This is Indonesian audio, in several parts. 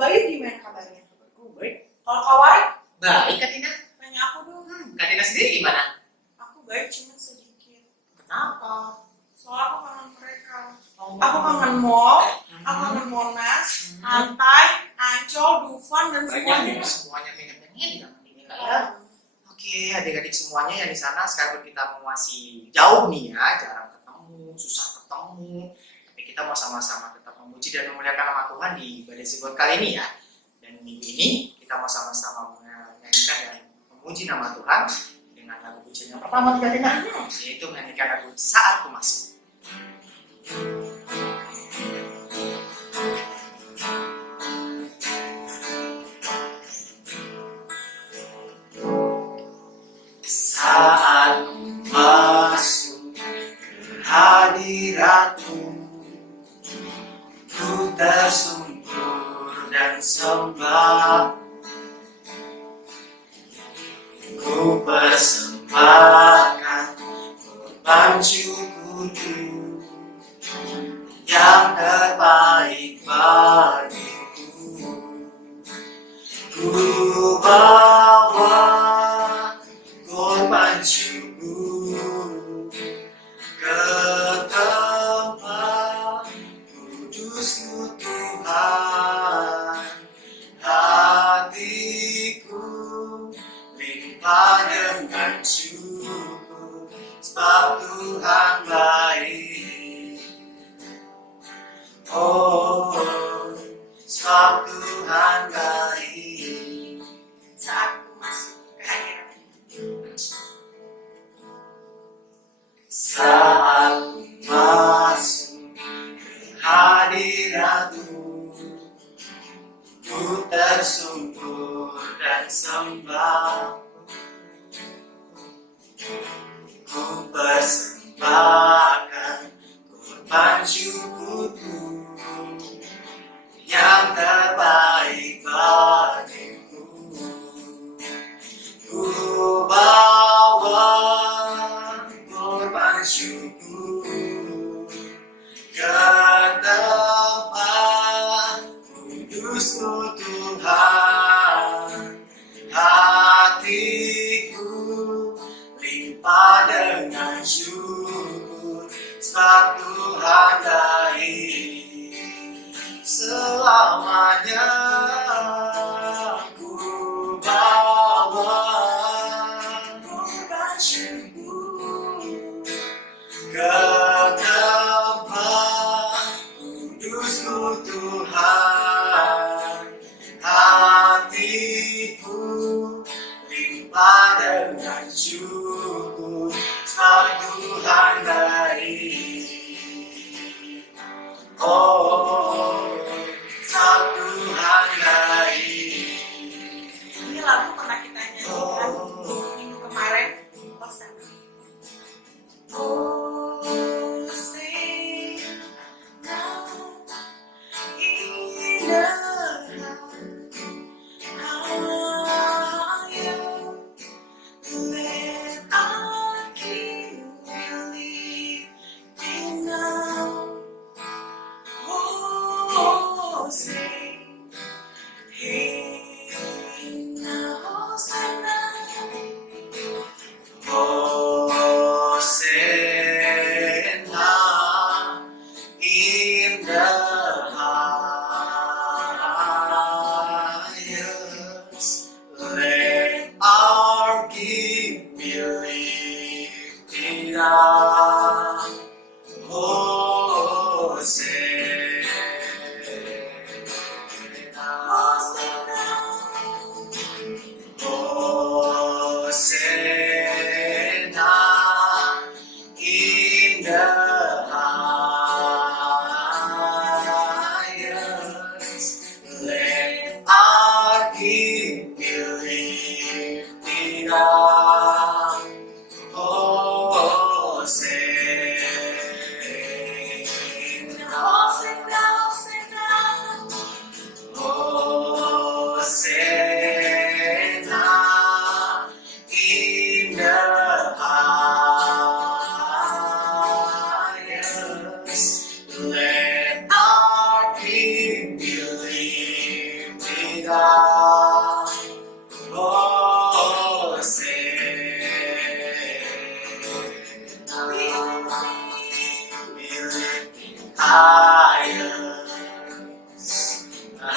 Bayu gimana kabarnya? Aku baik. Kalau Kak Wai? Baik, Kak Tina. Nanya aku dong. Kak Tina sendiri gimana? Aku baik cuma sedikit. Kenapa? Soalnya aku kangen mereka. Aku kangen mall, aku kangen Monas, Pantai, Ancol, Dufan, dan semuanya. Semuanya pengen di dalam ini Kak ya. Oke, adik-adik semuanya yang di sana sekarang kita masih jauh nih ya, jarang ketemu, susah ketemu. Tapi kita mau sama-sama tetap memuji dan memuliakan nama Tuhan di ibadah Zebot kali ini ya. Dan minggu ini kita mau sama-sama menyanyikan dan memuji nama Tuhan dengan lagu pujian yang pertama Kak Tina, yaitu menyanyikan lagu Saat Ku Masuk. Saat ku masuk ke hadirat-Mu, ku tersungkur dan sembah. Ku persembahkan korban syukurku yang terbaik bagimu. Ku bawa korban syukur ke tempat kudus-Mu Tuhan. Hatiku limpah dengan syukur, sebab Tuhan baik. Oh, sebab Tuhan baik. Saat ku masuk ke hadirat-Mu. Saat ku masuk ke hadirat-Mu, ku tersungkur dan sembah. Ku persembahkan korban syukurku yang terbaik bagimu. Ku bawa korban syukur ke tempat kudus-Mu Tuhan. Hatiku limpah dengan syukur, sebab Tuhan baik. Selamanya ku bawa korban syukur ke tempat kudus-Mu Tuhan. Hatiku limpah dengan syukur, sebab Tuhan baik. Oh, sebab Tuhan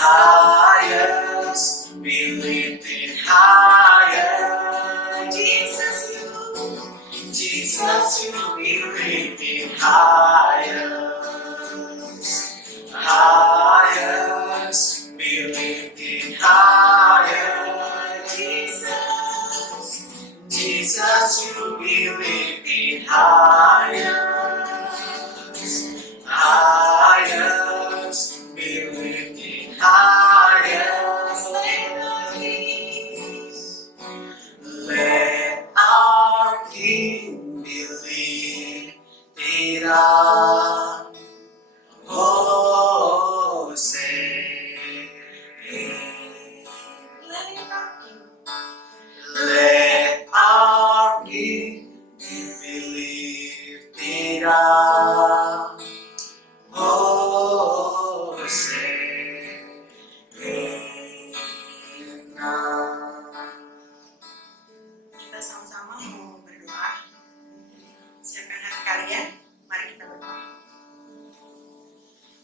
highest, we lift it higher. Jesus, Jesus, you we lift it higher. Highest, we lift it higher. Jesus, you we lift it higher. Highest, we lift it higher. Let our King be lifted up. Let our King be lifted up. Kita sama-sama mau berdoa. Siapkan hati kalian, mari kita berdoa.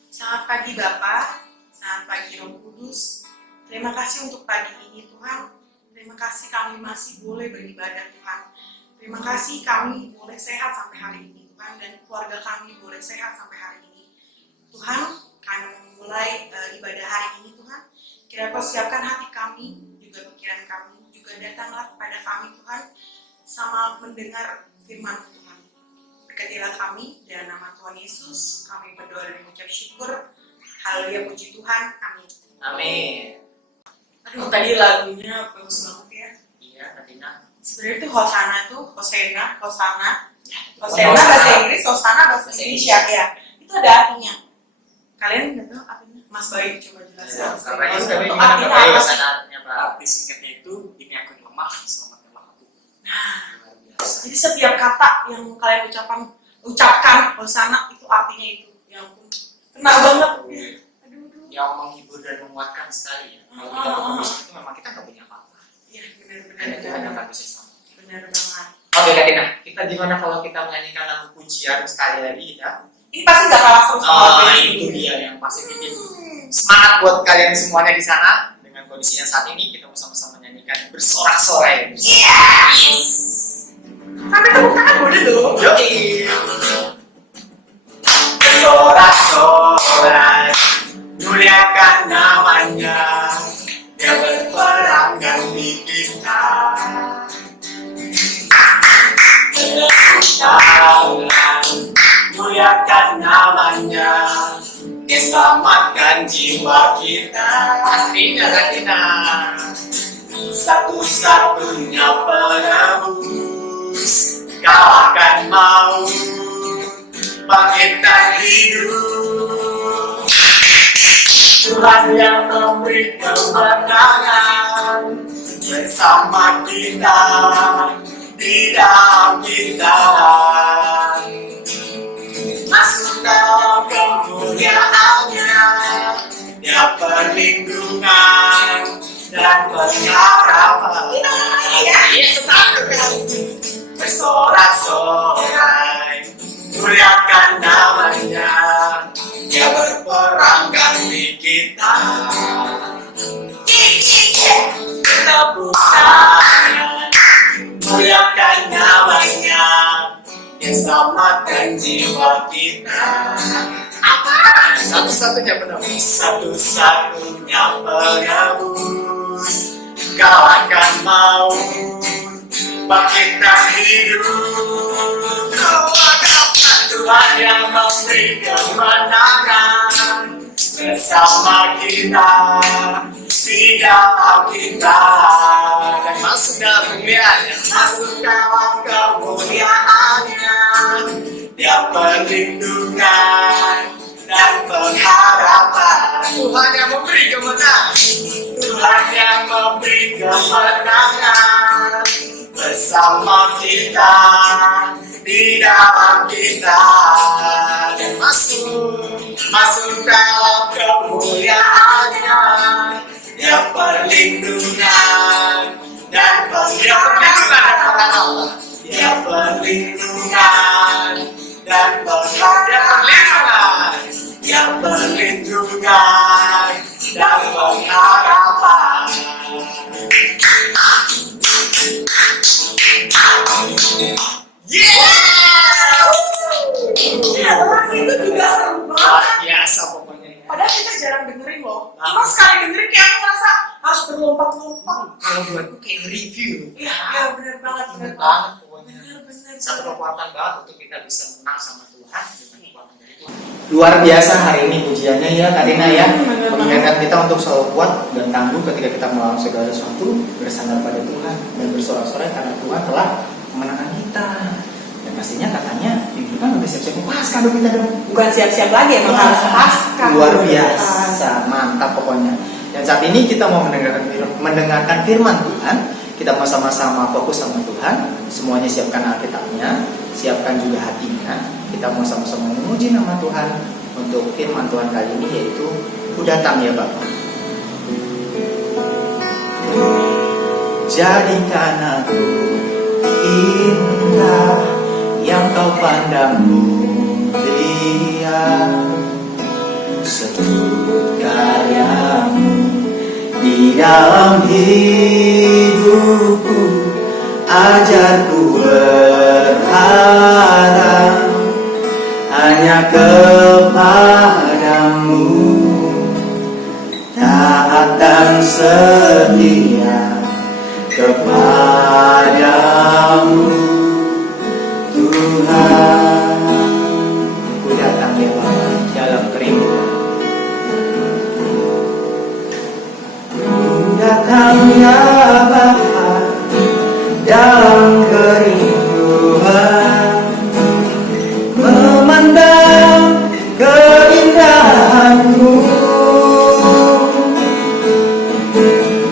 Selamat pagi Bapak, selamat pagi Roh Kudus. Terima kasih untuk pagi ini Tuhan. Terima kasih kami masih boleh beribadah Tuhan. Terima kasih kami boleh sehat sampai hari ini Tuhan, dan keluarga kami boleh sehat sampai hari ini. Tuhan, kami memulai ibadah hari ini Tuhan. Kiranya Kau siapkan hati kami, juga pikiran kami, juga datanglah kepada kami Tuhan, sama mendengar firman Tuhan. Berkatilah kami, dalam nama Tuhan Yesus, kami berdoa dan mengucap syukur. Haleluya, puji Tuhan, amin. Amin. Aduh, tadi lagunya bagus banget ya. Iya, Katina. Sebenarnya itu Hosana bahasa Inggris, Hosana bahasa Indonesia ya. Itu ada artinya. Kalian nggak tahu artinya? Mas Bayu coba jelasin. Artinya Arti singkatnya itu, ini aku yang lemah, selamatkanlah aku. Nah, jadi setiap kata yang kalian ucapkan Hosana itu artinya itu. Ya ampun, kena banget. Aduh. yang menghibur dan menguatkan sekali ya. Kalau kita berkondisi itu memang kita nggak punya apa-apa. Iya, benar-benar. Hanya Tuhan yang akan bersama. Benar banget. Oke Kak Tina, kita gimana kalau kita menyanyikan lagu pujian sekali lagi kita? Ini pasti gak kalah seru sama lagu yang Itu sebelumnya. dia yang pasti bikin semangat buat kalian semuanya di sana. Dengan kondisinya saat ini kita bersama-sama menyanyikan bersorak-sorai. Yes. Sampai tepuk tangan boleh dong. Yoi. Bersorak-sorai, muliakan namanya. Dia berperang ganti kita. Tangan, muliakan namanya. Dia selamatkan jiwa kita. Pastinya kan kita satu-satunya penebus. Kau akan mau bangkitkan hidup. Tuhan yang memberi kemenangan bersama kita, di dalam kita. Masuk dalam kemuliaannya, dia perlindungan dan pengharapan. Yesus bersorak-sorai, muliakan namanya. Dia berperang ganti kita. Tepuk tangan, muliakan namanya. Dia selamatkan jiwa kita. Satu-satunya penebus, satu-satunya penebus. Kau akan mau bangkitkan hidup. Tuhan yang memberi kemenangan bersama kita, di dalam kita. Dan masuk dalam kemuliaannya, masuk dalam kemuliaannya. Dia perlindungan dan pengharapan. Tuhan yang memberi kemenangan, Tuhan yang memberi kemenangan bersama kita, di dalam kita. Dan masuk dalam kemuliaannya. Dia perlindungan dan pengharapan. Dia perlindungan dan pengharapan. Dia perlindungan dan Cuma sekali dengerin kayak aku merasa harus berlompat-lompat. Kalau buatku kayak review. Iya, bener banget, Bener banget pokoknya. Bener. Satu kekuatan banget untuk kita bisa menang sama Tuhan dengan kekuatan dari Tuhan. Luar biasa hari ini pujiannya ya Karina ya, Bener mengingatkan kita untuk selalu kuat dan tangguh ketika kita melawan segala sesuatu, bersandar pada Tuhan dan bersorak-sorai karena Tuhan telah memenangkan kita. Dan pastinya katanya minggu depan udah siap-siap pasca dong kita dong. Bukan siap-siap lagi, emang harus pasca. Luar biasa, mantap pokoknya. Dan saat ini kita mau mendengarkan firman Tuhan. Kita mau sama-sama fokus sama Tuhan. Semuanya siapkan Alkitabnya, siapkan juga hatinya. Kita mau sama-sama memuji nama Tuhan untuk firman Tuhan kali ini, yaitu Ku datang ya Bapa. Jadikan aku indah yang kau pandang mulia, sebut karyamu di dalam hidupku, ajarku berharap hanya kepadamu, taat dan setia kepadamu Tuhan. Ku datang ya Bapa dalam kerinduan. Datang ya Bapa dalam kerinduan, memandang keindahan-Mu.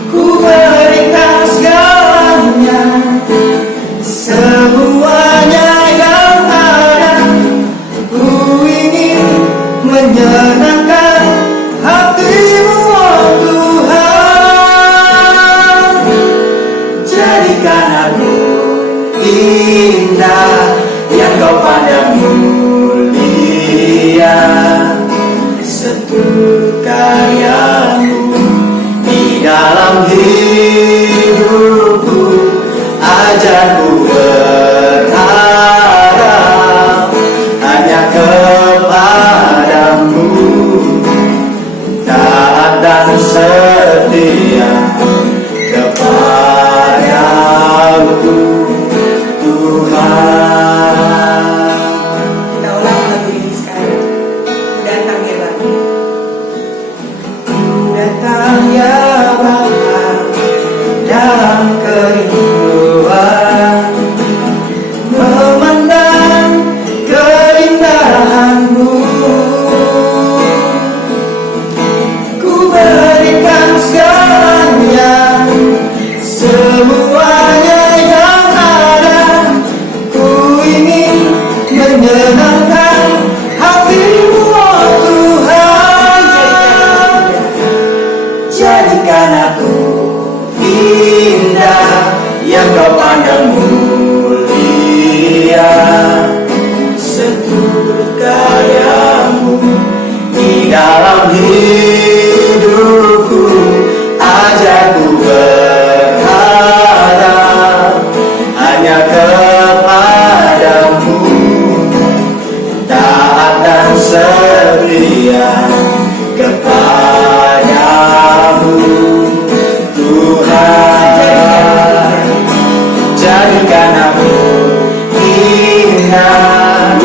Ku berikan segalanya, semuanya yang ada. Ku ingin menyenangkan hati-Mu, oh Tuhan. Jadikan aku indah yang kau pandang mulia, setur karyamu di dalam hidupku, ajarku berharap hanya kepadamu, taat dan setia kepadamu Tuhan. Kita ulang lagu ini sekarang. Ku datang ya Bapa. Ku datang ya Bapa dalam kerinduan, memandang keindahan-Mu. Ku berikan segalanya, semuanya yang ada. Ku ingin menyenangkan hati-Mu, oh Tuhan. Jadikan aku indah yang kau pandang mulia, setur karyamu di dalam hidupku, ajarku berharap hanya kepadamu, taat dan setia kepadamu Tuhan. Jadikan aku indah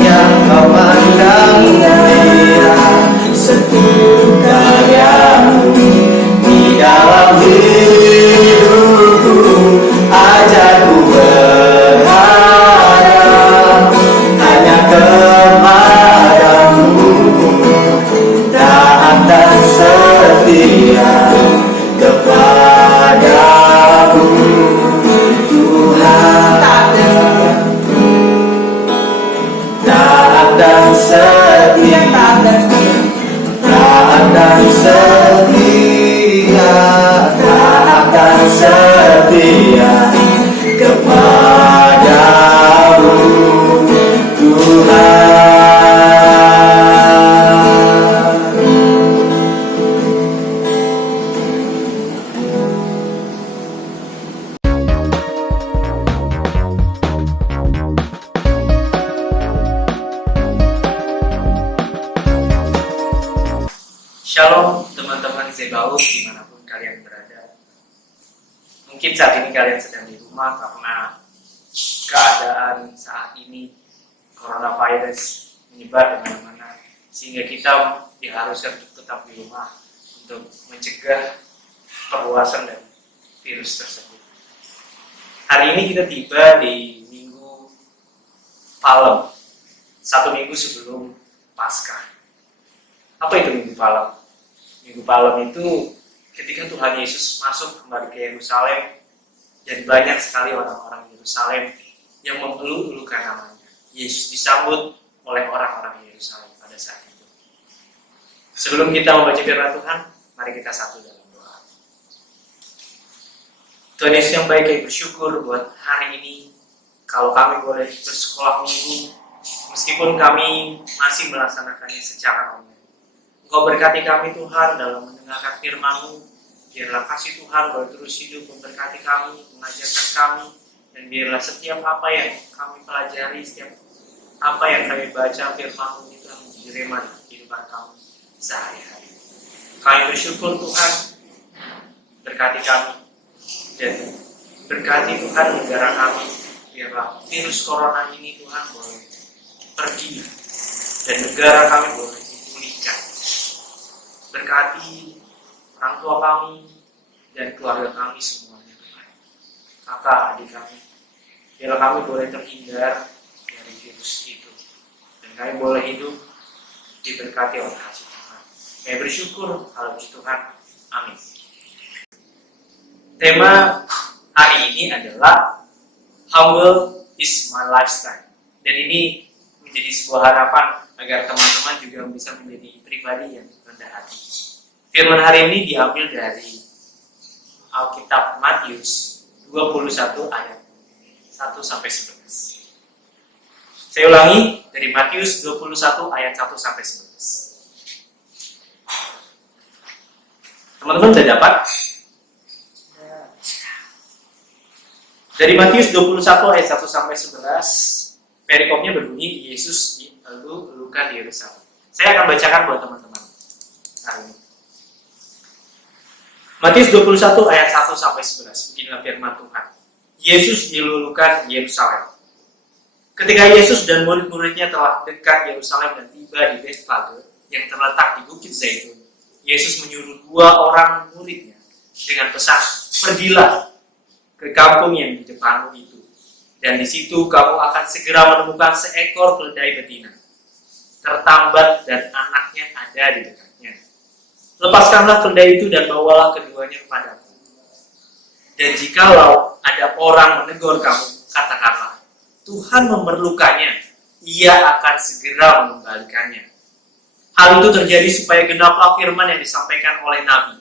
yang kau pandang mulia, setur karyamu di dalam hidupku, ajarku berharap hanya kepadamu, taat dan setia kepadamu Tuhan. Taat dan setia, taat dan setia, taat dan setia kepadamu Tuhan. Shalom, teman-teman Zebaut dimanapun kalian berada. Mungkin saat ini kalian sedang di rumah karena keadaan saat ini coronavirus menyebar di mana-mana, sehingga kita diharuskan untuk tetap di rumah untuk mencegah perluasan dari virus tersebut. Hari ini kita tiba di Minggu Palem, 1 minggu sebelum Paskah. Apa itu Minggu Palem? Minggu Palem itu ketika Tuhan Yesus masuk kembali ke Yerusalem, dan banyak sekali orang-orang Yerusalem yang mengeluh-elukan namanya. Yesus disambut oleh orang-orang Yerusalem pada saat itu. Sebelum kita membaca firman Tuhan, mari kita satu dalam doa. Tuhan Yesus yang baik, kami bersyukur buat hari ini, kalau kami boleh bersekolah minggu, meskipun kami masih melaksanakannya secara online. Engkau berkati kami Tuhan dalam mendengarkan firman-Mu. Biarlah kasih Tuhan boleh terus hidup memberkati kami, mengajarkan kami, dan biarlah setiap apa yang kami pelajari, setiap apa yang kami baca firman-Mu itu menjadi rema dalam kehidupan kami sehari-hari. Kami bersyukur Tuhan, berkati kami, dan berkati Tuhan negara kami. Biarlah virus corona ini Tuhan boleh pergi, dan negara kami boleh dipulihkan. Berkati orang tua kami dan keluarga kami semuanya Tuhan. Kakak, adik kami, biarlah kami boleh terhindar dari virus itu, dan kami boleh hidup diberkati oleh kasih Tuhan. Kami bersyukur hal itu Tuhan. Amin. Tema hari ini adalah Humble is my lifestyle, dan ini menjadi sebuah harapan agar teman-teman juga bisa menjadi pribadi yang rendah hati. Firman hari ini diambil dari Alkitab Matius 21 ayat 1-11. Saya ulangi, dari Matius 21 ayat 1-11. Teman-teman sudah dapat? Dari Matius 21 ayat 1-11, perikopnya berbunyi, Yesus dielu-elukan di Yerusalem. Saya akan bacakan buat teman-teman hari ini. Matius 21 ayat 1-11, beginilah firman Tuhan. Yesus dilulukan di Yerusalem. Ketika Yesus dan murid-muridnya telah dekat Yerusalem dan tiba di Betfage yang terletak di Bukit Zaitun, Yesus menyuruh 2 orang muridnya dengan pesan, pergilah ke kampung yang di depanmu itu, dan di situ kamu akan segera menemukan seekor keledai betina, tertambat dan anaknya ada di dekatnya. Lepaskanlah keledai itu dan bawalah keduanya kepadaku. Dan jikalau ada orang menegur kamu, katakanlah, Tuhan memerlukannya, ia akan segera mengembalikannya. Hal itu terjadi supaya genaplah firman yang disampaikan oleh Nabi.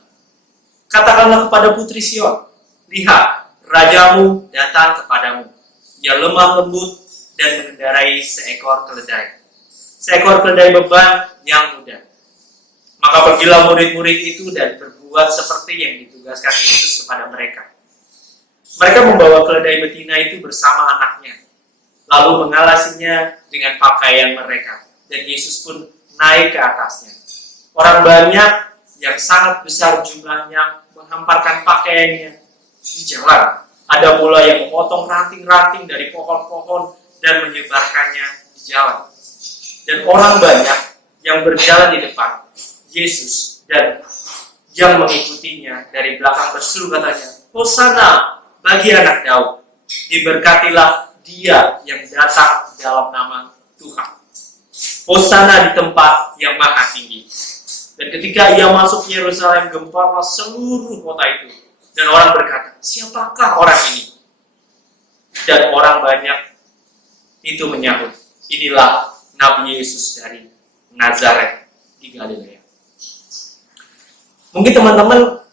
Katakanlah kepada putri Sion, lihat, rajamu datang kepadamu. Ia lemah lembut dan mengendarai seekor keledai. Seekor keledai beban yang mudah. Maka pergilah murid-murid itu dan berbuat seperti yang ditugaskan Yesus kepada mereka. Mereka membawa keledai betina itu bersama anaknya, lalu mengalasinya dengan pakaian mereka, dan Yesus pun naik ke atasnya. Orang banyak yang sangat besar jumlahnya menghamparkan pakaiannya di jalan. Ada pula yang memotong ranting-ranting dari pohon-pohon dan menyebarkannya di jalan. Dan orang banyak yang berjalan di depan Yesus dan yang mengikutinya dari belakang berseru katanya, Hosana bagi anak Daud, diberkatilah dia yang datang dalam nama Tuhan. Hosana di tempat yang maha tinggi. Dan ketika ia masuk Yerusalem, gemparlah seluruh kota itu. Dan orang berkata, siapakah orang ini? Dan orang banyak itu menyahut, inilah Nabi Yesus dari Nazaret di Galilea. Mungkin teman-teman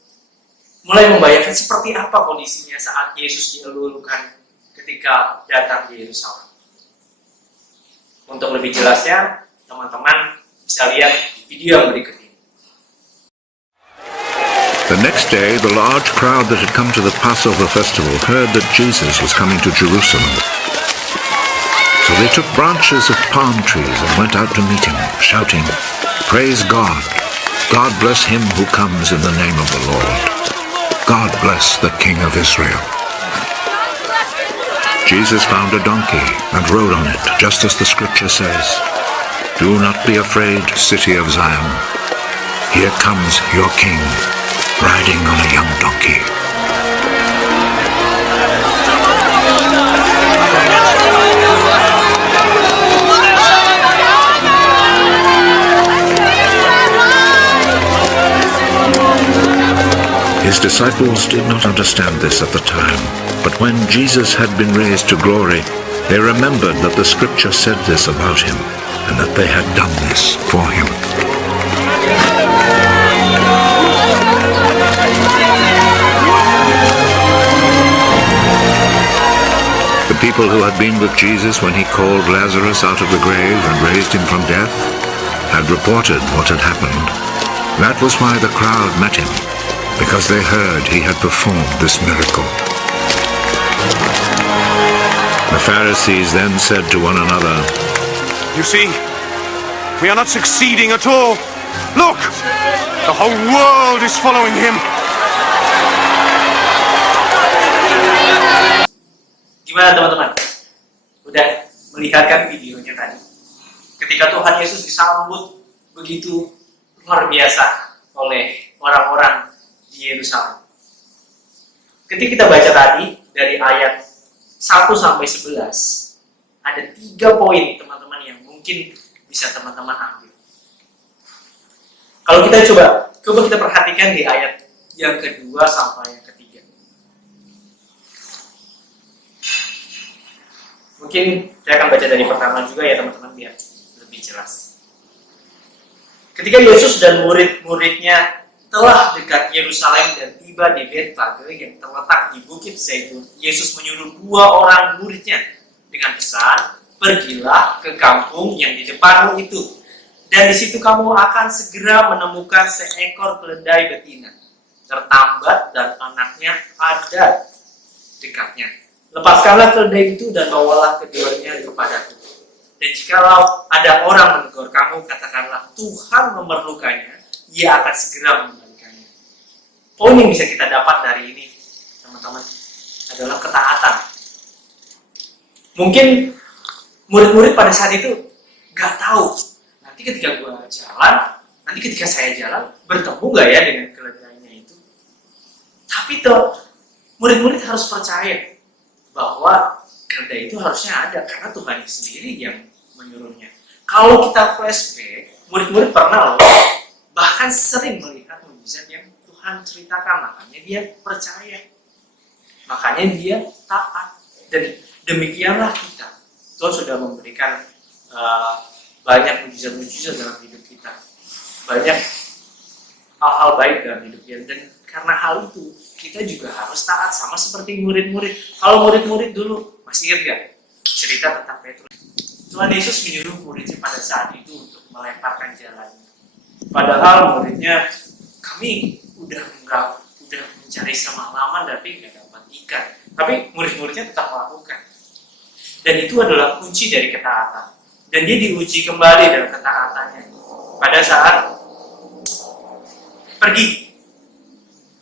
mulai membayangkan seperti apa kondisinya saat Yesus dielu-elukan ketika datang di Yerusalem. Untuk lebih jelasnya, teman-teman bisa lihat video yang berikut ini. The next day, the large crowd that had come to the Passover festival heard that Jesus was coming to Jerusalem. So they took branches of palm trees and went out to meet him, shouting, "Praise God! God bless him who comes in the name of the Lord. God bless the King of Israel. Jesus found a donkey and rode on it, just as the scripture says. Do not be afraid, city of Zion. Here comes your king, riding on a young donkey. His disciples did not understand this at the time, but when Jesus had been raised to glory, they remembered that the scripture said this about him, and that they had done this for him. The people who had been with Jesus when he called Lazarus out of the grave and raised him from death had reported what had happened. That was why the crowd met him, because they heard he had performed this miracle. The Pharisees then said to one another, You see, we are not succeeding at all. Look, the whole world is following him. Gimana teman-teman? Udah melihat kan videonya tadi? Ketika Tuhan Yesus disambut begitu luar biasa oleh orang-orang di Yerusalem. Ketika kita baca tadi dari ayat 1 sampai 11, ada 3 poin teman-teman yang mungkin bisa teman-teman ambil. Kalau kita coba kita perhatikan di ayat yang kedua sampai yang ketiga. Mungkin saya akan baca dari pertama juga ya teman-teman biar lebih jelas. Ketika Yesus dan murid-muridnya telah dekat Yerusalem dan tiba di Betfage yang terletak di Bukit Zaitun, Yesus menyuruh 2 orang muridnya dengan pesan, pergilah ke kampung yang di depanmu itu, dan di situ kamu akan segera menemukan seekor keledai betina, tertambat dan anaknya ada dekatnya. Lepaskanlah keledai itu dan bawalah keduanya kepadaku. Dan jikalau ada orang menegur kamu, katakanlah Tuhan memerlukannya, ia akan segera mengembalikannya. Poin yang bisa kita dapat dari ini, teman-teman, adalah ketaatan. Mungkin murid-murid pada saat itu gak tahu, nanti ketika saya jalan, bertemu gak ya dengan keledainya itu. Tapi murid-murid harus percaya bahwa keledai itu harusnya ada, karena Tuhan sendiri yang menyuruhnya. Kalau kita flashback, murid-murid pernah bahkan sering melihat mukjizat yang Tuhan ceritakan, makanya dia percaya, makanya dia taat. Dan demikianlah kita. Tuhan sudah memberikan banyak mukjizat-mukjizat dalam hidup kita, banyak hal-hal baik dalam hidup kita, dan karena hal itu kita juga harus taat sama seperti murid-murid. Kalau murid-murid dulu masih ingat gak cerita tentang Petrus? Tuhan Yesus menyuruh muridnya pada saat itu untuk melemparkan jalannya. Padahal muridnya, kami udah mencari semalaman tapi nggak dapat ikan. Tapi murid-muridnya tetap melakukan. Dan itu adalah kunci dari ketaatan. Dan dia diuji kembali dalam ketaatannya. Pada saat pergi,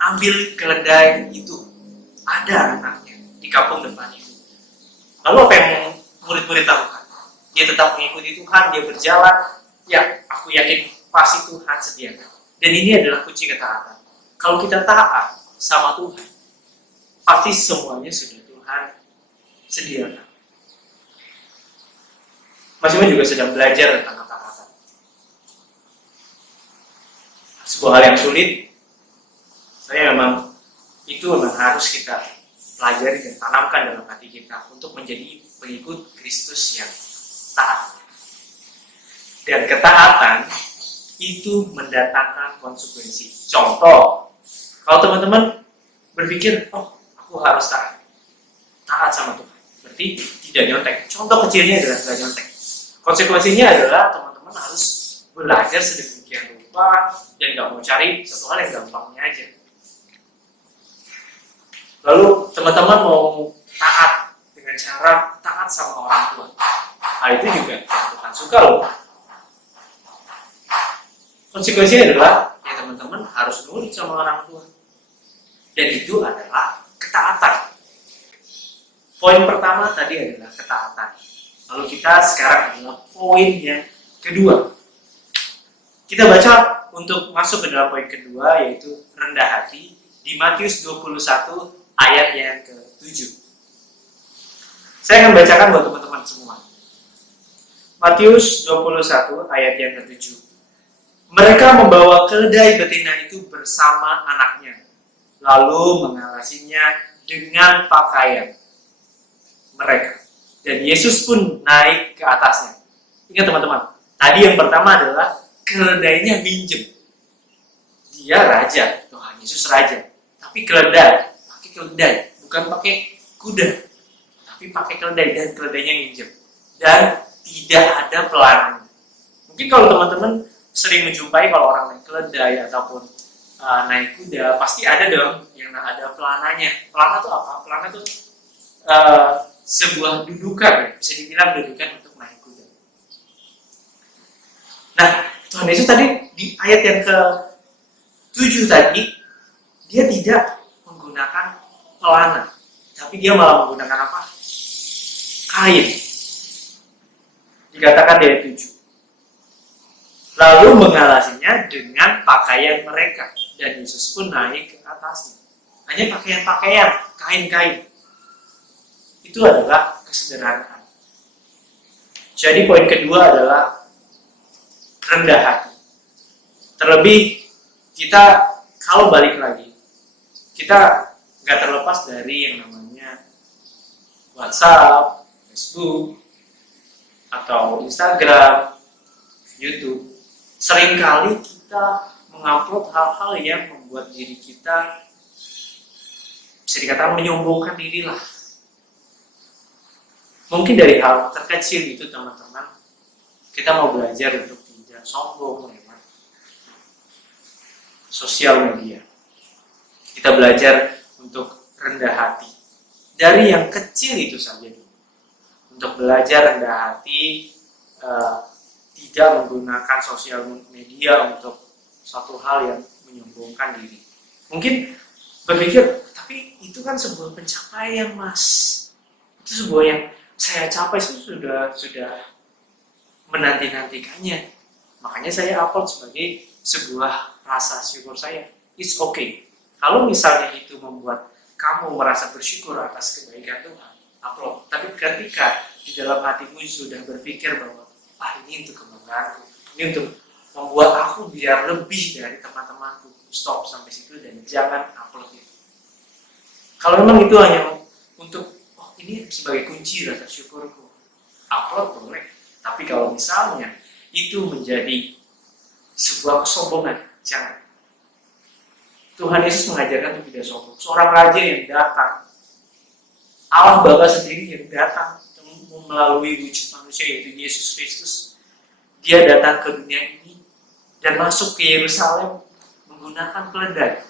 ambil keledai itu, ada anaknya di kampung depan itu. Lalu apa yang murid-murid lakukan? Dia tetap mengikuti Tuhan, dia berjalan. Ya, aku yakin pasti Tuhan sediakan. Dan ini adalah kunci ketaatan. Kalau kita taat sama Tuhan, pasti semuanya sudah Tuhan sediakan. Masing-masing juga sedang belajar tentang ketaatan. Sebuah hal yang sulit, itu memang harus kita pelajari dan tanamkan dalam hati kita untuk menjadi pengikut Kristus yang taat. Dan ketaatan itu mendatangkan konsekuensi. Contoh, kalau teman-teman berpikir, aku harus taat sama Tuhan, berarti tidak nyontek. Contoh kecilnya adalah tidak nyontek. Konsekuensinya adalah teman-teman harus belajar sedemikian rupa dan nggak mau cari satu hal yang gampangnya aja. Lalu teman-teman mau taat dengan cara taat sama orang tua. Hal itu juga Tuhan suka loh. Konsekuensinya adalah teman-teman harus nurut sama orang tua. Dan itu adalah ketaatan. Poin pertama tadi adalah ketaatan. Lalu kita sekarang adalah poin yang kedua. Kita baca untuk masuk ke dalam poin kedua, yaitu rendah hati di Matius 21 ayat yang ke-7. Saya akan bacakan buat teman-teman semua. Matius 21 ayat yang ke-7. Mereka membawa keledai betina itu bersama anaknya, lalu mengalasinya dengan pakaian mereka. Dan Yesus pun naik ke atasnya. Ingat teman-teman, tadi yang pertama adalah keledainya minjem. Dia raja, Tuhan Yesus raja. Tapi pakai keledai, bukan pakai kuda. Tapi pakai keledai, dan keledainya minjem. Dan tidak ada pelananya. Mungkin kalau teman-teman sering menjumpai kalau orang naik keledai ataupun naik kuda, pasti ada dong yang ada pelananya. Pelana itu apa? Pelana itu sebuah dudukan, ya. Bisa dibilang dudukan untuk naik kuda. Nah, Tuhan Yesus tadi di ayat yang ke-7 tadi, dia tidak menggunakan pelana, tapi dia malah menggunakan apa? Kain. Dikatakan di ayat 7. Lalu mengalasinya dengan pakaian mereka, dan Yesus pun naik ke atasnya. Hanya pakaian-pakaian, kain-kain. Itu adalah kesederhanaan. Jadi poin kedua adalah rendah hati. Terlebih kita kalau balik lagi, kita nggak terlepas dari yang namanya WhatsApp, Facebook, atau Instagram, YouTube. Seringkali kita mengupload hal-hal yang membuat diri kita bisa dikatakan menyombongkan diri lah. Mungkin dari hal terkecil itu teman-teman, kita mau belajar untuk tidak sombong lewat sosial media. Kita belajar untuk rendah hati. Dari yang kecil itu saja dulu. Untuk belajar rendah hati, tidak menggunakan sosial media untuk suatu hal yang menyombongkan diri. Mungkin berpikir, tapi itu kan sebuah pencapaian, Mas. Itu sebuah yang saya capai, sudah menanti-nantikannya. Makanya saya upload sebagai sebuah rasa syukur saya. It's okay. Kalau misalnya itu membuat kamu merasa bersyukur atas kebaikan Tuhan, upload. Tapi ketika di dalam hatimu sudah berpikir bahwa ini untuk kebanggaanku, ini untuk membuat aku biar lebih dari teman-temanku, stop sampai situ dan jangan upload itu. Kalau memang itu hanya untuk ini sebagai kunci rasa syukurku, upload boleh. Tapi kalau misalnya itu menjadi sebuah kesombongan, jangan. Tuhan Yesus mengajarkan untuk tidak sombong. Seorang raja yang datang, Allah Bapa sendiri yang datang melalui wujud manusia yaitu Yesus Kristus. Dia datang ke dunia ini dan masuk ke Yerusalem menggunakan keledai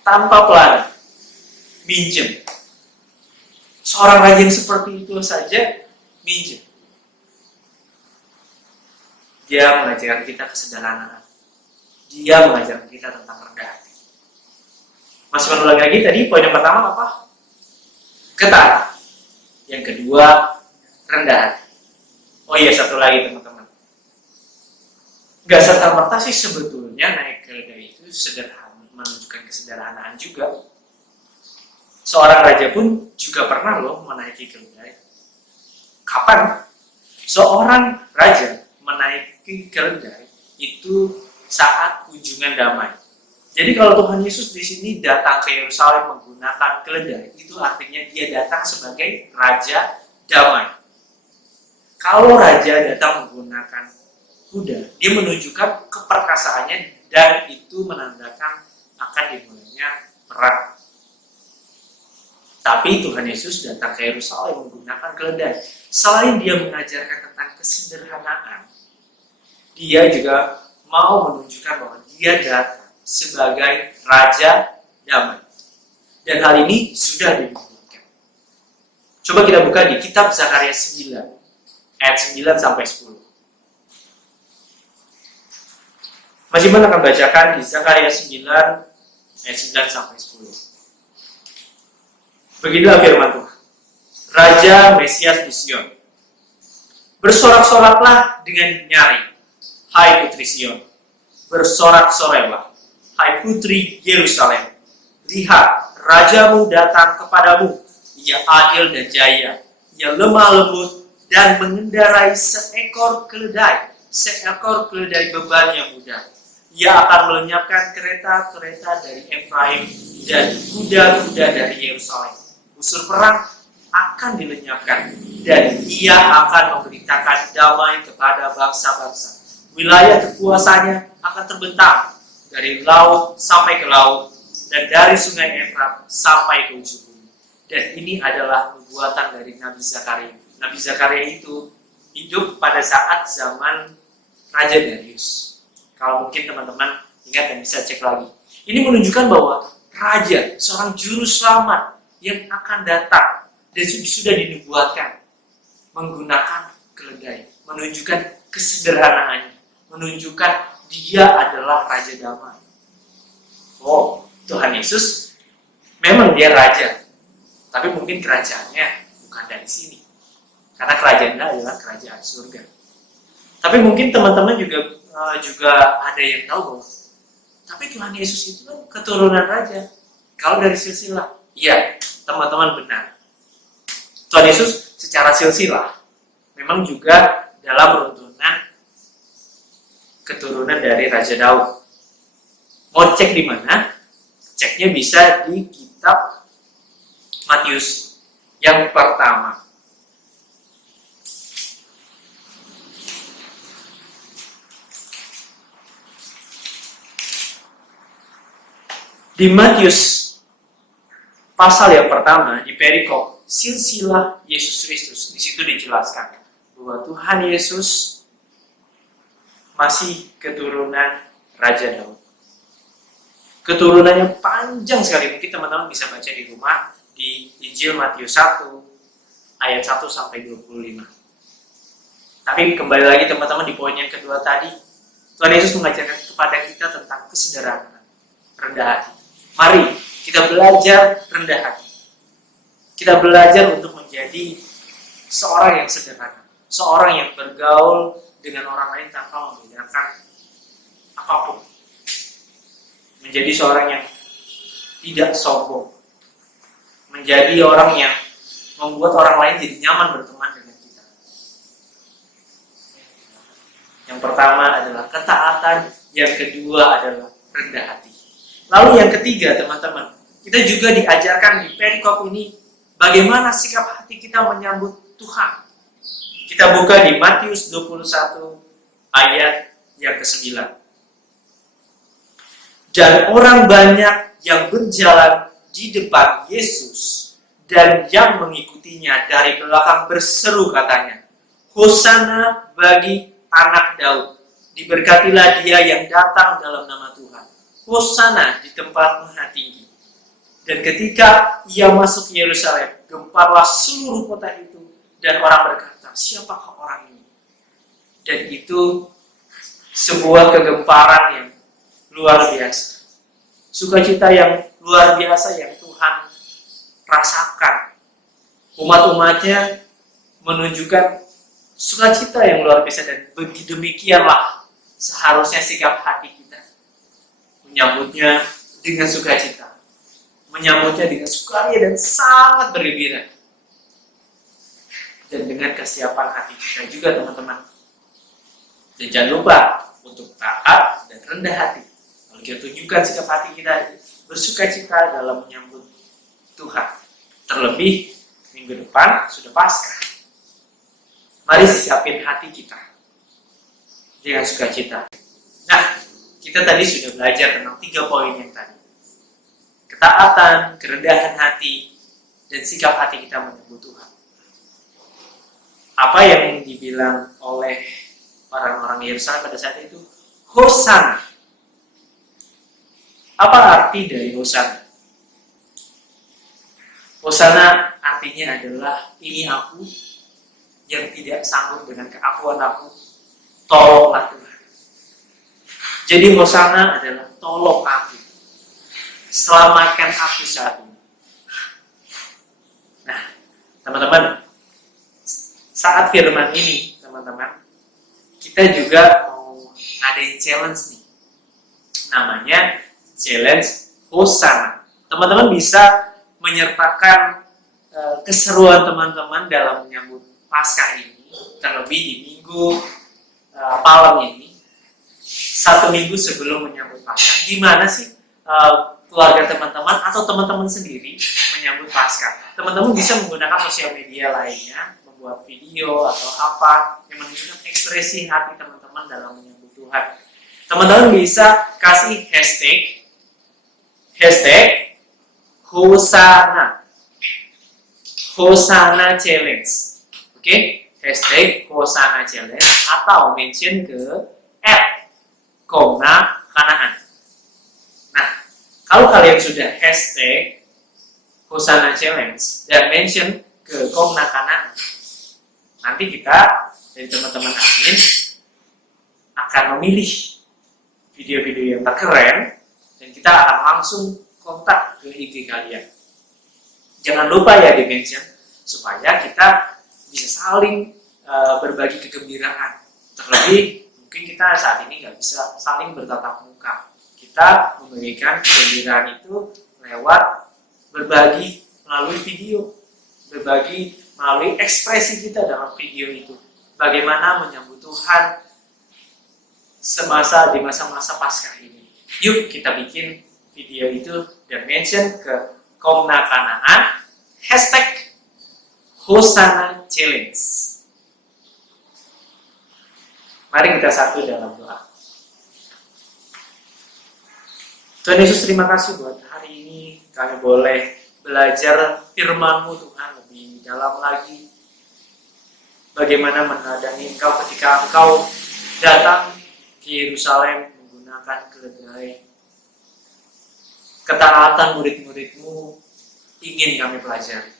tanpa pelana, minjem. Seorang raja yang seperti itu saja minjem. Dia mengajarkan kita kesederhanaan. Dia mengajarkan kita tentang rendah hati. Masih mengulang lagi tadi, poin yang pertama apa? Ketaatan. Yang kedua, rendah hati. Oh iya, satu lagi teman-teman. Gak serta-merta sih sebetulnya naik keledai itu sederhana, menunjukkan kesederhanaan juga. Seorang raja pun juga pernah loh menaiki keledai. Kapan? Seorang raja menaiki keledai itu saat kunjungan damai. Jadi kalau Tuhan Yesus di sini datang ke Yerusalem menggunakan keledai, itu artinya dia datang sebagai raja damai. Kalau raja datang menggunakan kuda, dia menunjukkan keperkasaannya dan itu menandakan akan dimulainya perang. Tapi Tuhan Yesus datang ke Yerusalem menggunakan keledai. Selain dia mengajarkan tentang kesederhanaan, dia juga mau menunjukkan bahwa dia datang sebagai raja damai. Dan hal ini sudah dibuktikan. Coba kita buka di kitab Zakaria 9, ayat 9 sampai 10. Mas Iman akan bacakan di Zakaria 9 ayat 9 sampai 10. Beginilah firman Tuhan. Raja Mesias di Sion. Bersorak-soraklah dengan nyaring, hai putri Sion. Bersorak-sorailah, hai putri Yerusalem. Lihat, rajamu datang kepadamu. Ia adil dan jaya. Ia lemah lembut dan mengendarai seekor keledai beban yang mudah. Ia akan melenyapkan kereta-kereta dari Efraim dan kuda-kuda dari Yerusalem. Busur perang akan dilenyapkan dan ia akan memberitakan damai kepada bangsa-bangsa. Wilayah kekuasaannya akan terbentang dari laut sampai ke laut dan dari sungai Efrat sampai ke ujung bumi. Dan ini adalah nubuatan dari Nabi Zakaria. Nabi Zakaria itu hidup pada saat zaman Raja Darius. Kalau mungkin teman-teman ingat dan bisa cek lagi. Ini menunjukkan bahwa raja, seorang juru selamat yang akan datang dan sudah dinubuatkan menggunakan keledai, menunjukkan kesederhanaannya, menunjukkan dia adalah raja damai. Oh, Tuhan Yesus memang dia raja, tapi mungkin kerajaannya bukan dari sini, karena kerajaannya adalah kerajaan surga. Tapi mungkin teman-teman juga ada yang tahu bahwa tapi Tuhan Yesus itu kan keturunan raja. Kalau dari silsilah, iya, teman-teman benar. Tuhan Yesus secara silsilah memang juga dalam keturunan dari Raja Daud. Mau cek di mana? Ceknya bisa di kitab Matius yang pertama. Di Matius pasal yang pertama, di perikop silsilah Yesus Kristus, di situ dijelaskan bahwa Tuhan Yesus masih keturunan Raja Daud. Keturunannya panjang sekali, mungkin teman-teman bisa baca di rumah di Injil Matius 1 ayat 1 sampai 25. Tapi kembali lagi teman-teman di poin yang kedua tadi, Tuhan Yesus mengajarkan kepada kita tentang kesederhanaan, rendah hati. Mari kita belajar rendah hati. Kita belajar untuk menjadi seorang yang sederhana, seorang yang bergaul dengan orang lain tanpa membedakan apapun. Menjadi seorang yang tidak sombong. Menjadi orang yang membuat orang lain jadi nyaman berteman dengan kita. Yang pertama adalah ketaatan, yang kedua adalah rendah hati. Lalu yang ketiga, teman-teman, kita juga diajarkan di perikop ini bagaimana sikap hati kita menyambut Tuhan. Kita buka di Matius 21 ayat yang ke-9. Dan orang banyak yang berjalan di depan Yesus dan yang mengikutinya dari belakang berseru katanya, Hosana bagi anak Daud, diberkatilah dia yang datang dalam nama Tuhan. Hosana di tempat maha tinggi. Dan ketika ia masuk ke Yerusalem, gemparlah seluruh kota itu dan orang berkata, siapakah orang ini? Dan itu sebuah kegemparan yang luar biasa. Sukacita yang luar biasa yang Tuhan rasakan. Umat-umatnya menunjukkan sukacita yang luar biasa dan demikianlah seharusnya sikap hati kita. Menyambutnya dengan sukacita, menyambutnya dengan sukaria dan sangat bergembira, dan dengan kesiapan hati kita juga, teman-teman. Dan jangan lupa untuk taat dan rendah hati. Kalau kita tunjukkan sikap hati kita bersukacita dalam menyambut Tuhan. Terlebih minggu depan sudah Paskah. Mari siapin hati kita dengan sukacita. Nah, kita tadi sudah belajar tentang 3 poin yang tadi. Ketaatan, kerendahan hati, dan sikap hati kita menyambut Tuhan. Apa yang dibilang oleh orang-orang Yerusalem pada saat itu? Hosana. Apa arti dari Hosana? Hosana artinya adalah, ini aku yang tidak sanggup dengan keakuan aku, tolonglah Tuhan. Jadi hosana adalah tolong aku, selamatkan aku saat ini. Nah, teman-teman, saat firman ini, teman-teman, kita juga mau ngadain challenge nih. Namanya challenge hosana. Teman-teman bisa menyertakan keseruan teman-teman dalam menyambut Paskah ini, terlebih di minggu Palem ini, 1 minggu sebelum menyambut Paskah. Gimana sih keluarga teman-teman atau teman-teman sendiri menyambut Paskah? Teman-teman bisa menggunakan sosial media lainnya, membuat video atau apa yang menunjukkan ekspresi hati teman-teman dalam menyambut Tuhan. Teman-teman bisa kasih hashtag Hosana Challenge. Oke? Hashtag Hosana Challenge atau mention ke @komna-kanaan. Nah, kalau kalian sudah hashtag Hosana Challenge dan mention ke Komna-kanaan, nanti kita dari teman-teman admin akan memilih video-video yang terkeren dan kita akan langsung kontak ke IG kalian. Jangan lupa ya di mention supaya kita bisa saling berbagi kegembiraan. Terlebih mungkin kita saat ini nggak bisa saling bertatap muka. Kita memberikan kegembiraan itu lewat berbagi melalui video, berbagi melalui ekspresi kita dalam video itu. Bagaimana menyambut Tuhan di masa-masa Paskah ini. Yuk kita bikin video itu dan mention ke Komna-kanaan hashtag Hosana Challenge. Mari kita satu dalam doa. Tuhan Yesus, terima kasih buat hari ini kami boleh belajar firman-Mu Tuhan lebih dalam lagi. Bagaimana meneladani Engkau ketika Engkau datang ke Yerusalem menggunakan keledai. Ketaatan murid-murid-Mu ingin kami pelajari.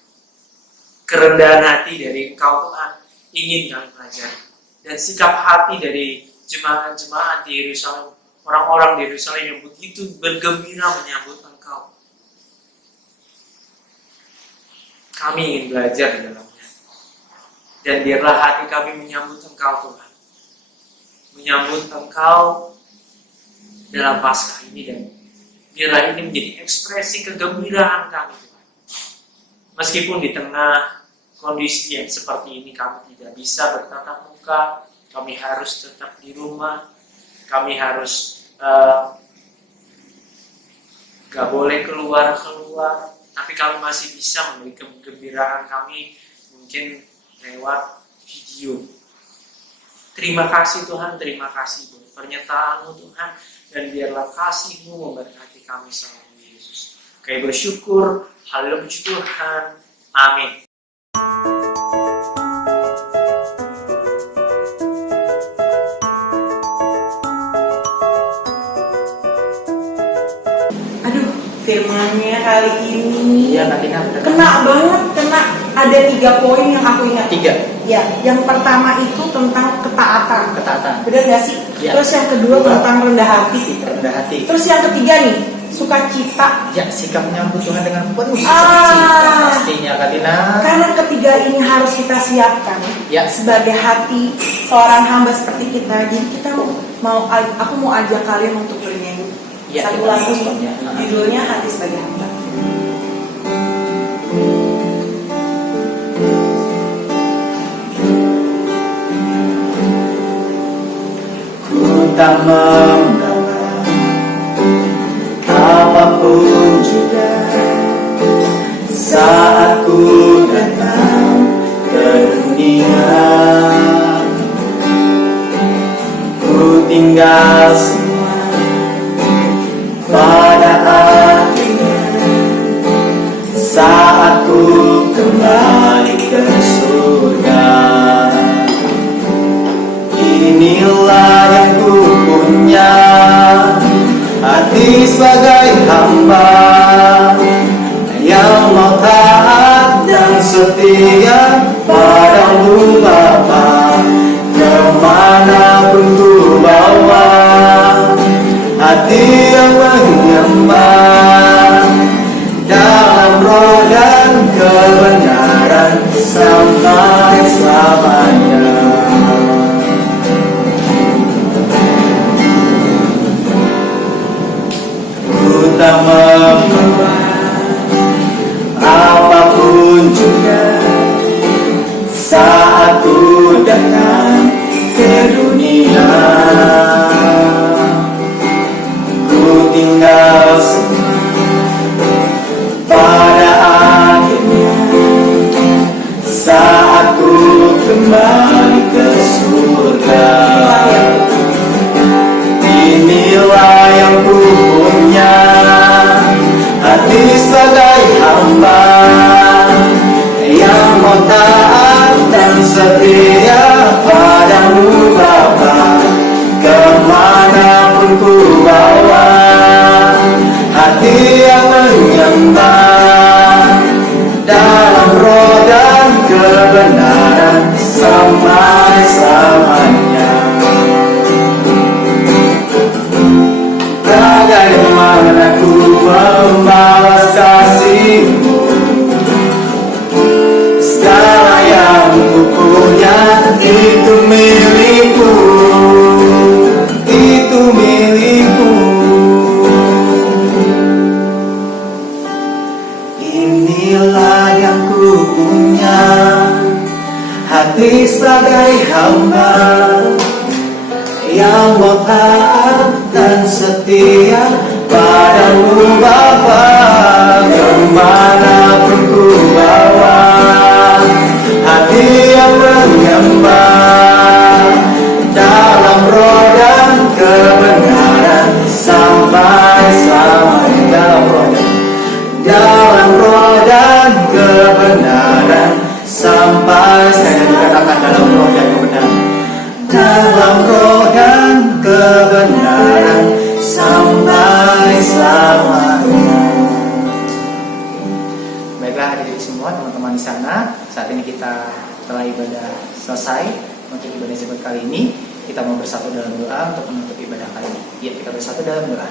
Kerendahan hati dari Engkau Tuhan ingin kami pelajari. Dan sikap hati dari jemaat-jemaat di Yerusalem, orang-orang di Yerusalem yang begitu bergembira menyambut Engkau. Kami ingin belajar di dalamnya. Dan biarlah hati kami menyambut Engkau Tuhan. Menyambut Engkau dalam Paskah ini dan biarlah ini menjadi ekspresi kegembiraan kami Tuhan. Meskipun di tengah kondisi yang seperti ini kami tidak bisa bertatap muka, kami harus tetap di rumah, kami harus gak boleh keluar, tapi kami masih bisa memberi kegembiraan kami mungkin lewat video. Terima kasih Tuhan, terima kasih buat pernyataan-Mu Tuhan, dan biarlah kasih-Mu memberkati kami selalu Yesus. Kami bersyukur, haleluya puji Tuhan, amin. Aduh, firmannya kali ini Iya, Katina benar. kena banget, kena. Ada 3 poin yang aku ingat. 3. Ya, yang pertama itu tentang ketaatan. Benar nggak sih? Ya. Terus yang kedua tentang rendah hati. Rendah hati. Terus yang ketiga nih, sukacita. Ya, sikap menyambut Tuhan dengan penuh sukacita pastinya, Katina. Karena ketiga ini harus kita siapkan Ya. sebagai hati seorang hamba seperti kita. Jadi kita aku mau ajak kalian untuk bernyanyi Ya, satu kita lagu respon, ya. judulnya Hati Sebagai Hamba. Tak membawa apapun juga saat ku datang ke dunia. Ku tinggal semua pada akhirnya saat ku kembali ke surga. Inilah yang ku punya, hati sebagai hamba yang mau taat dan setia padamu Bapa. Kemanapun ku bawa, apapun juga. Saat ku datang ke dunia, ku tinggal semua pada akhirnya. Saat ku kembali ke surga, inilah yang ku punya, hati sebagai hamba yang mau taat dan setia padamu Bapa. Kemanapun ku bawa, hati yang menyembah dalam roh dan kebenaran sampai-samanya. Bagaimana ku membalas kasih-Mu, segala yang ku punya itu milikku, itu milikku. Inilah yang ku punya, hati sebagai hamba yang mau taat dan setia padamu Bapa. Kemanapun ku bawa, hati yang menyembah dalam roh dan kebenaran sampai-samanya. Dalam roh dan kebenaran sampai saya dikatakan dalam roh dan kebenaran, dalam roh dan kebenaran sampai selamanya. Baiklah hadirin semua, teman-teman di sana, saat ini kita telah ibadah selesai. Untuk ibadah Sabat kali ini, kita mau bersatu dalam doa untuk menutup ibadah kali ini. Ya, kita bersatu dalam doa.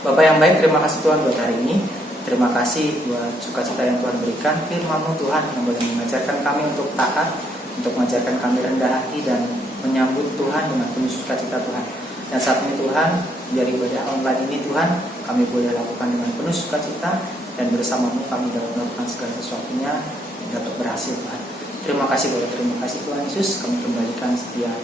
Bapak yang baik, terima kasih Tuhan buat hari ini. Terima kasih buat sukacita yang Tuhan berikan, firman-Mu Tuhan yang boleh mengajarkan kami untuk taat, untuk mengajarkan kami rendah hati dan menyambut Tuhan dengan penuh sukacita Tuhan. Dan saat ini Tuhan, dari ibadah online ini Tuhan, kami boleh lakukan dengan penuh sukacita dan bersama-Mu kami dapat melakukan segala sesuatunya yang dapat berhasil Tuhan. Terima kasih Bapak, terima kasih Tuhan Yesus. Kami kembalikan setiap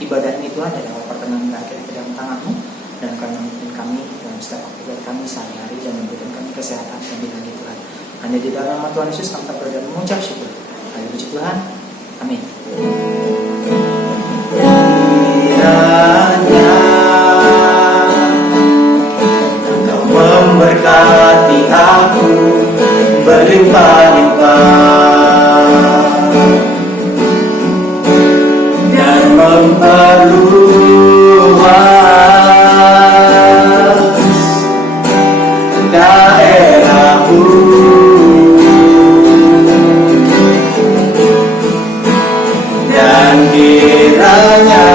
ibadah ini Tuhan dari awal pertengahan hingga akhir ke dalam tangan-Mu, dan kami memimpin kami dalam setiap aktivitas kami sehari-hari dan memberikan kami kesehatan dan lagi Tuhan. Hanya di dalam nama Tuhan Yesus kami berdoa dan mengucap syukur. Hanya puji Tuhan. Amin. Kiranya Engkau memberkati aku berlimpah-limpah dan memperluas daerahku, dan kiranya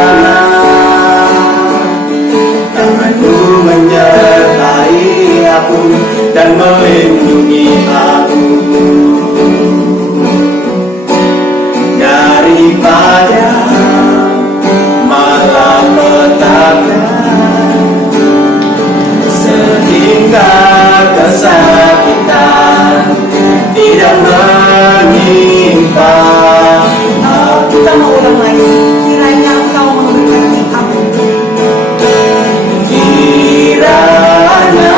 tangan-Mu menyertai aku dan melindungi aku daripada malapetaka, sehingga kesakitan tidak menimpa aku. Kita mau ulang lagi. Kiranya Engkau memberkati aku. Kiranya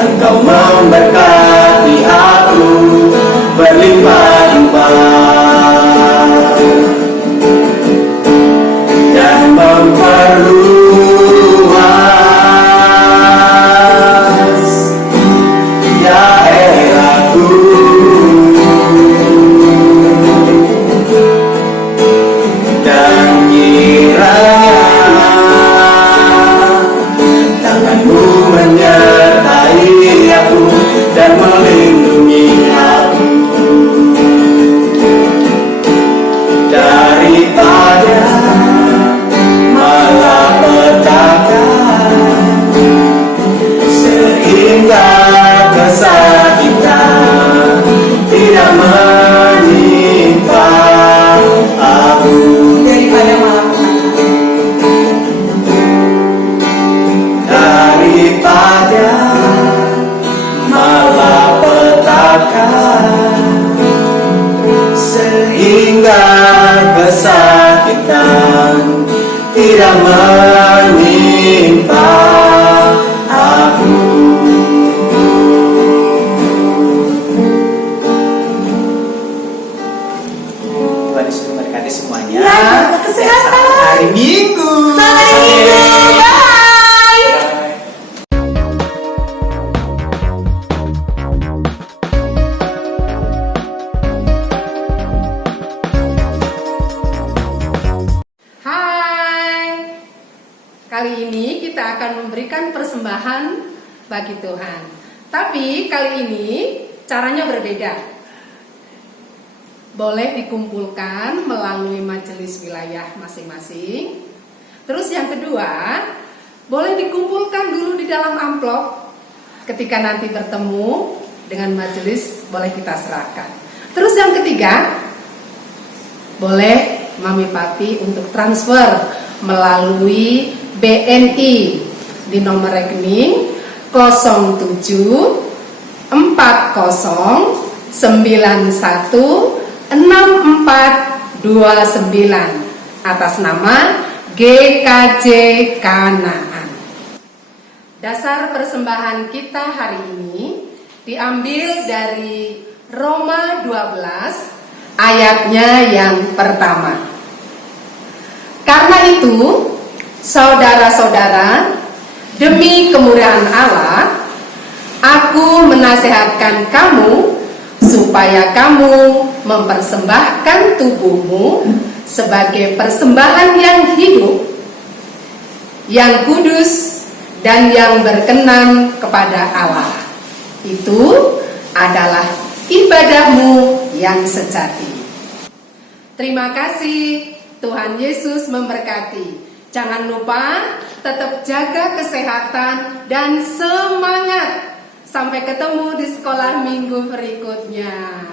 Engkau memberkati aku berlimpah-limpah dan memperluas daerah gembira menimpa aku. Tuhan Yesus memberkati semuanya. Ya, jaga kesehatan. Sampai hari Minggu. Sampai Minggu. Bye. Hai, kali ini kita akan memberikan persembahan bagi Tuhan. Tapi kali ini caranya berbeda. Boleh dikumpulkan melalui majelis wilayah masing-masing. Terus yang kedua, boleh dikumpulkan dulu di dalam amplop. Ketika nanti bertemu dengan majelis, boleh kita serahkan. Terus yang ketiga, boleh Mami Papi untuk transfer melalui BNI di nomor rekening 07 40 91 6429 atas nama GKJ Kanaan. Dasar persembahan kita hari ini diambil dari Roma 12 ayatnya yang pertama. Karena itu, saudara-saudara, demi kemurahan Allah, aku menasehatkan kamu supaya kamu mempersembahkan tubuhmu sebagai persembahan yang hidup, yang kudus, dan yang berkenan kepada Allah. Itu adalah ibadahmu yang sejati. Terima kasih, Tuhan Yesus memberkati. Jangan lupa tetap jaga kesehatan dan semangat. Sampai ketemu di sekolah minggu berikutnya.